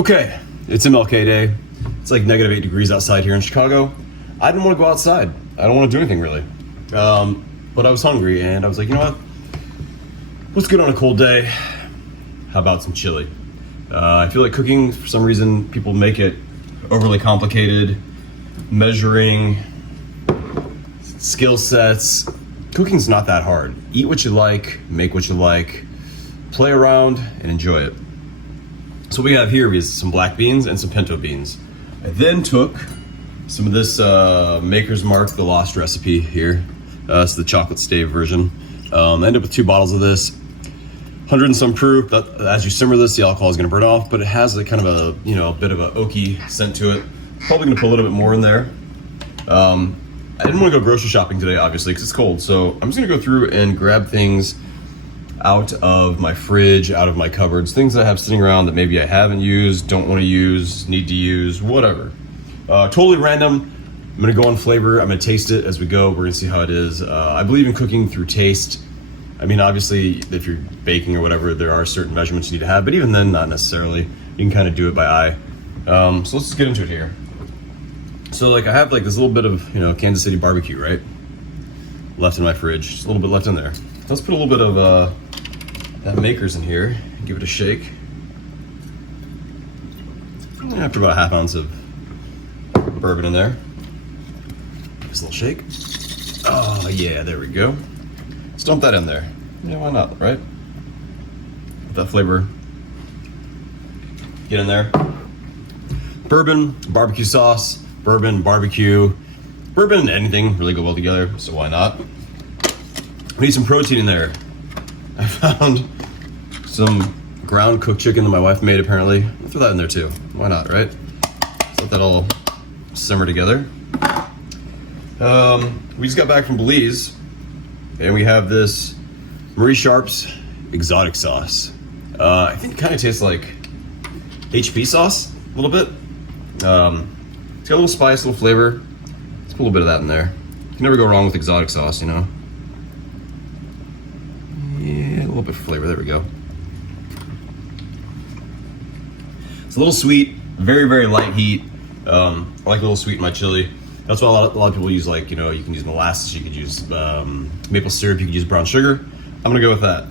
Okay, it's MLK Day. It's like -8 degrees outside here in Chicago. I didn't want to go outside. I don't want to do anything really. But I was hungry and I was like, you know what? What's good on a cold day? How about some chili? I feel like cooking, for some reason, people make it overly complicated. Measuring, skill sets. Cooking's not that hard. Eat what you like, make what you like, play around, and enjoy it. So what we have here is some black beans and some pinto beans. I then took some of this Maker's Mark, the Lost recipe here. It's the chocolate stave version. I ended up with 2 bottles of this. 100 and some proof. That, as you simmer this, the alcohol is going to burn off, but it has a kind of a, you know, a bit of an oaky scent to it. Probably going to put a little bit more in there. I didn't want to go grocery shopping today, obviously, because it's cold. So I'm just going to go through and grab things out of my fridge, out of my cupboards, things that I have sitting around that maybe I haven't used, don't want to use, need to use, whatever. Totally random. I'm going to go on flavor. I'm going to taste it as we go. We're going to see how it is. I believe in cooking through taste. I mean, obviously, if you're baking or whatever, there are certain measurements you need to have, but even then, not necessarily. You can kind of do it by eye. So let's just get into it here. So like I have like this little bit of, you know, Kansas City barbecue, right? Left in my fridge, just a little bit left in there. Let's put a little bit of that Maker's in here, give it a shake. After about a half ounce of bourbon in there. Just a little shake. Oh yeah, there we go. Let's dump that in there. Yeah, why not, right? Let that flavor get in there. Bourbon, barbecue sauce, bourbon, barbecue. Bourbon and anything really go well together, so why not? We need some protein in there. I found some ground cooked chicken that my wife made apparently. I'll throw that in there too. Why not, right? Let's let that all simmer together. We just got back from Belize and we have this Marie Sharp's exotic sauce. I think it kind of tastes like HP sauce a little bit. It's got a little spice, a little flavor. Let's put a little bit of that in there. You can never go wrong with exotic sauce, you know? Yeah, a little bit of flavor, there we go. It's a little sweet, very, very light heat. I like a little sweet in my chili. That's why a lot of people use, like, you know, you can use molasses, you could use maple syrup, you could use brown sugar. I'm gonna go with that.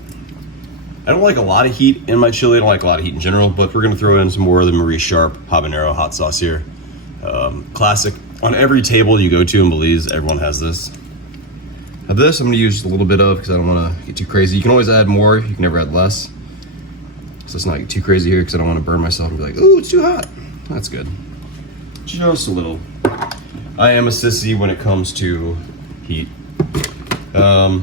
I don't like a lot of heat in my chili. I don't like a lot of heat in general, but we're gonna throw in some more of the Marie Sharp Habanero hot sauce here. Classic. On every table you go to in Belize, everyone has this. Now this I'm gonna use a little bit of because I don't wanna get too crazy. You can always add more, you can never add less. So let's not get too crazy here because I don't wanna burn myself and be like, ooh, it's too hot. That's good. Just a little. I am a sissy when it comes to heat. Gotta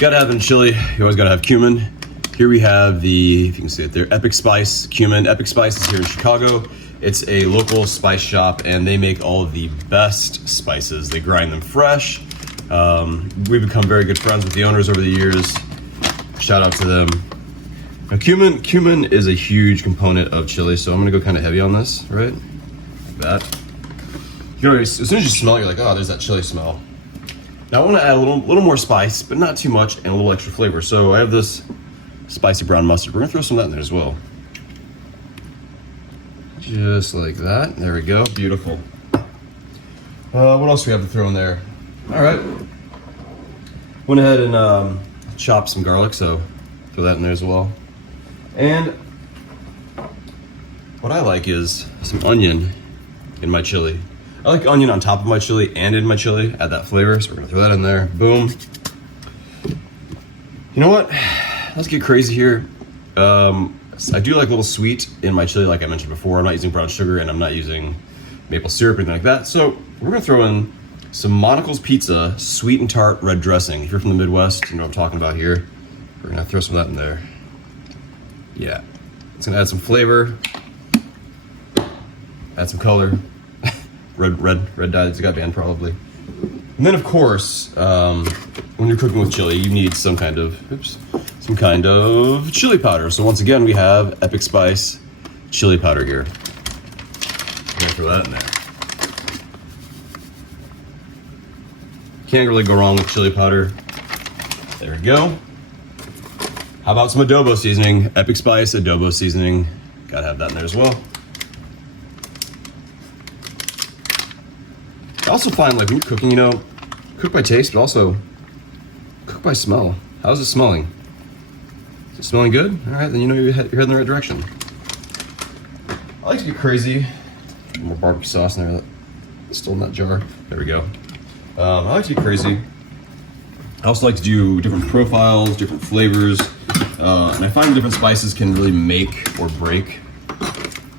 have in chili, you always gotta have cumin. Here we have the, if you can see it there, Epic Spice cumin. Epic Spice is here in Chicago. It's a local spice shop and they make all of the best spices. They grind them fresh. We've become very good friends with the owners over the years. Shout out to them. Now cumin is a huge component of chili, so I'm gonna go kind of heavy on this, right? Like that. You know, as soon as you smell it, you're like, oh, there's that chili smell. Now I want to add a little more spice, but not too much, and a little extra flavor. So I have this spicy brown mustard. We're gonna throw some of that in there as well. Just like that. There we go. Beautiful. What else do we have to throw in there? All right. Went ahead and chopped some garlic, so throw that in there as well. And what I like is some onion in my chili. I like onion on top of my chili and in my chili, add that flavor, so we're gonna throw that in there, boom. You know what, let's get crazy here. I do like a little sweet in my chili, like I mentioned before. I'm not using brown sugar and I'm not using maple syrup or anything like that. So we're gonna throw in some Monocle's Pizza sweet and tart red dressing. If you're from the Midwest, you know what I'm talking about here. We're gonna throw some of that in there. Yeah, it's gonna add some flavor, add some color. Red dye that's got banned probably. And then of course, when you're cooking with chili, you need some kind of chili powder. So once again, we have Epic Spice chili powder here. I'm gonna throw that in there. Can't really go wrong with chili powder. There we go. How about some adobo seasoning? Epic Spice adobo seasoning. Gotta have that in there as well. I also find like when you're cooking, you know, cook by taste, but also cook by smell. How's it smelling? Is it smelling good? All right, then you know you're heading in the right direction. I like to get crazy. More barbecue sauce in there. Still in that jar. There we go. I like to get crazy. I also like to do different profiles, different flavors, and I find different spices can really make or break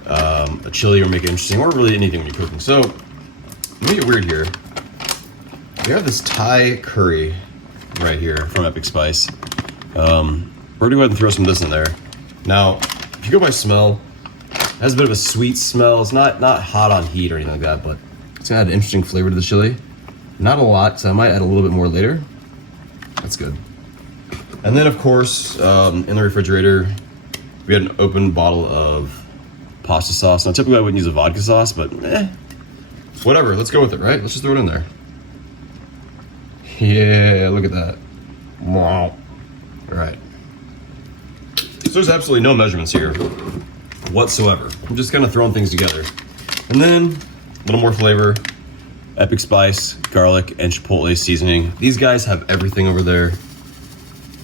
a chili or make it interesting, or really anything when you're cooking. So, let me get weird here. We have this Thai curry right here from Epic Spice. We're gonna go ahead and throw some of this in there. Now, if you go by smell, it has a bit of a sweet smell. It's not hot on heat or anything like that, but it's gonna add an interesting flavor to the chili. Not a lot, so I might add a little bit more later. That's good. And then, of course, in the refrigerator, we had an open bottle of pasta sauce. Now, typically I wouldn't use a vodka sauce, but whatever. Let's go with it, right? Let's just throw it in there. Yeah, look at that. Wow. All right. So there's absolutely no measurements here whatsoever. I'm just kind of throwing things together. And then a little more flavor. Epic Spice, garlic, and chipotle seasoning. These guys have everything over there,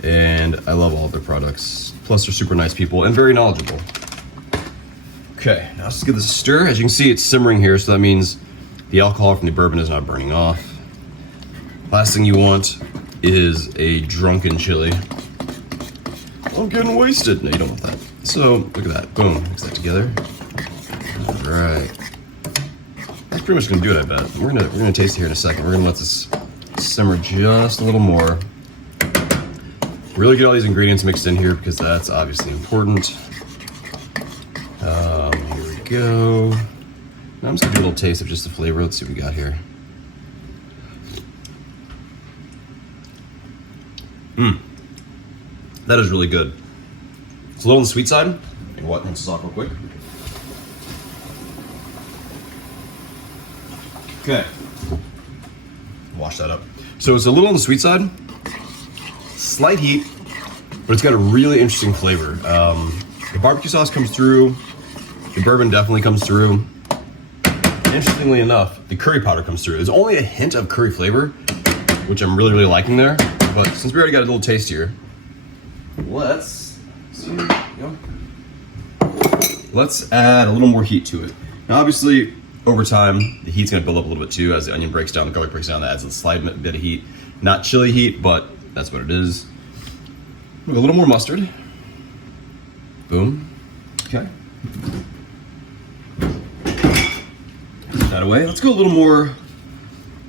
and I love all of their products. Plus, they're super nice people and very knowledgeable. Okay, now let's give this a stir. As you can see, it's simmering here, so that means the alcohol from the bourbon is not burning off. Last thing you want is a drunken chili. I'm getting wasted. No, you don't want that. So, look at that. Boom. Mix that together. All right. That's pretty much gonna do it, I bet. We're gonna taste it here in a second. We're gonna let this simmer just a little more. Really get all these ingredients mixed in here because that's obviously important. Here we go. Now I'm just gonna do a little taste of just the flavor. Let's see what we got here. That is really good. It's a little on the sweet side. Let me rinse this off real quick. Okay. Wash that up. So it's a little on the sweet side, slight heat, but it's got a really interesting flavor. The barbecue sauce comes through, the bourbon definitely comes through. Interestingly enough, the curry powder comes through. There's only a hint of curry flavor, which I'm really, really liking there. But since we already got a little taste here, let's add a little more heat to it. Now, obviously, over time, the heat's gonna build up a little bit too. As the onion breaks down, the garlic breaks down, that adds a slight bit of heat. Not chili heat, but that's what it is. A little more mustard. Boom. Okay. Put that away. Let's go a little more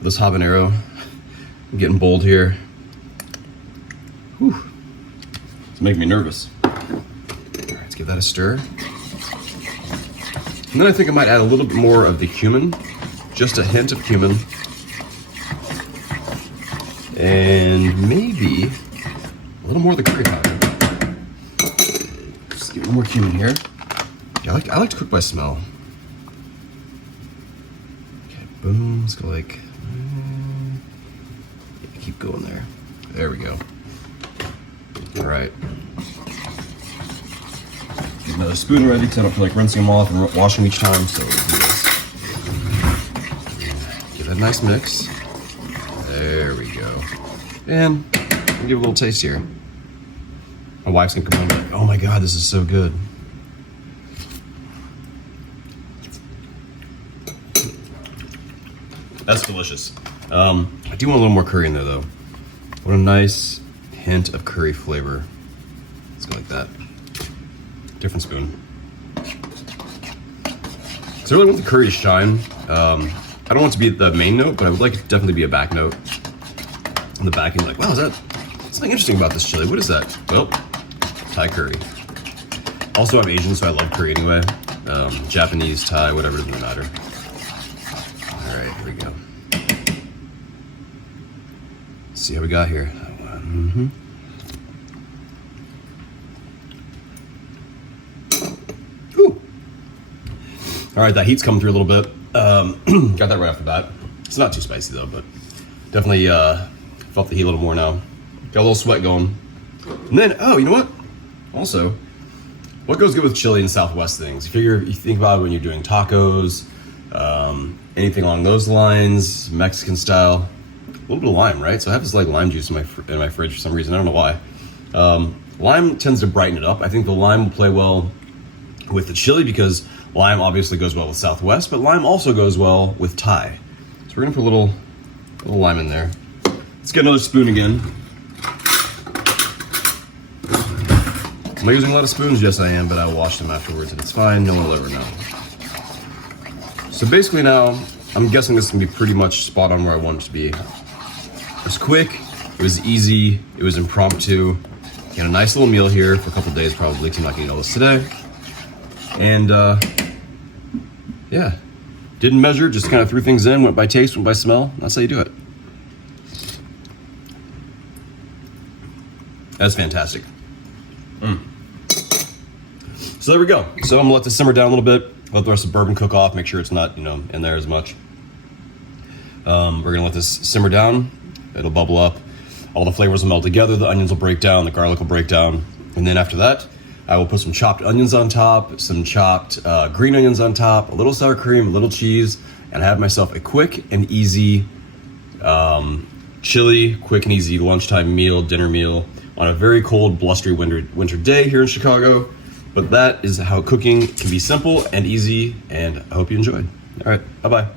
this habanero. I'm getting bold here. Whew. It's making me nervous. All right, let's give that a stir. And then I think I might add a little bit more of the cumin, just a hint of cumin. And maybe a little more of the curry powder. Just give it more cumin here. Yeah, I like to cook by smell. Okay, boom, let's go like, yeah, keep going there. There we go. All right. Get another spoon ready, because I don't feel like rinsing them off and washing them each time, so we'll do this. Give it a nice mix. There we go. And we'll give it a little taste here. My wife's gonna come home like, oh my God, this is so good. That's delicious. I do want a little more curry in there though. What a nice hint of curry flavor. Let's go like that. Different spoon. So I really want the curry to shine. I don't want it to be the main note, but I would like it to definitely be a back note. On the back end, like, wow, there's something interesting about this chili. What is that? Well, Thai curry. Also, I'm Asian, so I love curry anyway. Japanese, Thai, whatever, doesn't matter. All right, here we go. Let's see how we got here. Mm-hmm. Ooh. All right, that heat's coming through a little bit. Got that right off the bat. It's not too spicy though, but definitely felt the heat a little more now. Got a little sweat going. And then, oh, you know what? Also, what goes good with chili and Southwest things? You think about it when you're doing tacos, anything along those lines, Mexican style. A little bit of lime, right? So I have this like lime juice in my fridge for some reason. I don't know why. Lime tends to brighten it up. I think the lime will play well with the chili because lime obviously goes well with Southwest, but lime also goes well with Thai. So we're gonna put a little lime in there. Let's get another spoon again. Am I using a lot of spoons? Yes, I am, but I washed them afterwards and it's fine. No one will ever know. So basically now, I'm guessing this is gonna be pretty much spot on where I want it to be. It was quick, it was easy, it was impromptu. Get a nice little meal here for a couple days probably, because I'm not gonna eat all this today. And yeah, didn't measure, just kind of threw things in, went by taste, went by smell. That's how you do it. That's fantastic. So there we go. So I'm gonna let this simmer down a little bit, let the rest of the bourbon cook off, make sure it's not, in there as much. We're gonna let this simmer down. It'll bubble up. All the flavors will melt together. The onions will break down. The garlic will break down. And then after that, I will put some chopped onions on top, some chopped green onions on top, a little sour cream, a little cheese, and have myself a quick and easy chili, quick and easy lunchtime meal, dinner meal on a very cold, blustery winter day here in Chicago. But that is how cooking can be simple and easy, and I hope you enjoyed. All right, bye-bye.